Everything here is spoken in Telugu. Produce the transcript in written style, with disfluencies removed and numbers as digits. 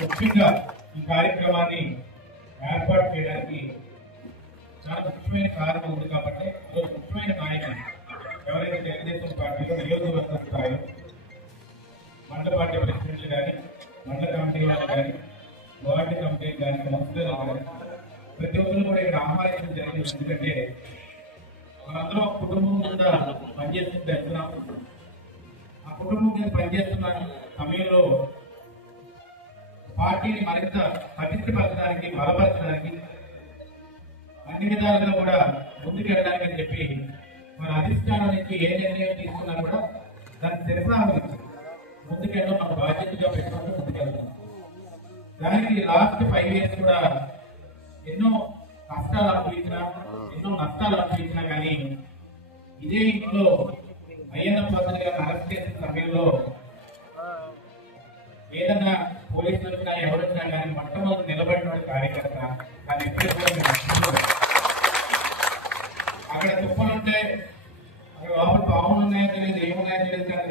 ముఖ్యంగా ఈ కార్యక్రమాన్ని ఏర్పాటు చేయడానికి చాలా ముఖ్యమైన కారణం ఉంది కాబట్టి ముఖ్యమైన నాయకులు ఎవరైతే తెలుగుదేశం పార్టీలో నియోజకవర్గ స్థాయిలో మండల పార్టీ ప్రెసిడెంట్లు కానీ మండల కమిటీ వాళ్ళు కానీ వార్డు కమిటీ కానీ కౌన్సిలర్లు కానీ ప్రతి ఒక్కరు కూడా ఇక్కడ ఆహ్వానించడం జరిగింది. ఎందుకంటే మనందరం ఒక కుటుంబం కింద పనిచేస్తుంటే వెళ్తున్నాం. ఆ కుటుంబం కింద పనిచేస్తున్న సమయంలో పార్టీని మరింత పటిష్టపరచడానికి బలపరచడానికి అన్ని విధాలుగా కూడా ముందుకు వెళ్ళడానికి అని చెప్పి మన అధిష్టానం నుంచి ఏ నిర్ణయం తీసుకున్నా కూడా దాన్ని శిరసావహించి ముందుకెళ్ళడం మన బాధ్యతగా పెట్టుకుంటూ ముందుకెళ్తాం. దానికి లాస్ట్ 5 years కూడా ఎన్నో కష్టాలు అనుభవించినా ఎన్నో నష్టాలు అనుభవించినా కానీ ఇదే ఇంట్లో అయ్యన్న పాత్ర గారిని అరెస్ట్ చేసిన సమయంలో ఏదన్నా పోలీసులు వచ్చినా ఎవరొచ్చినా కానీ మొట్టమొదటి నిలబడిన కార్యకర్త కానీ ఎప్పుడు కూడా అక్కడ తుప్పలుంటే అక్కడ లోపల పాములు ఉన్నాయో తెలియదు, ఏమున్నాయో తెలియదు, కానీ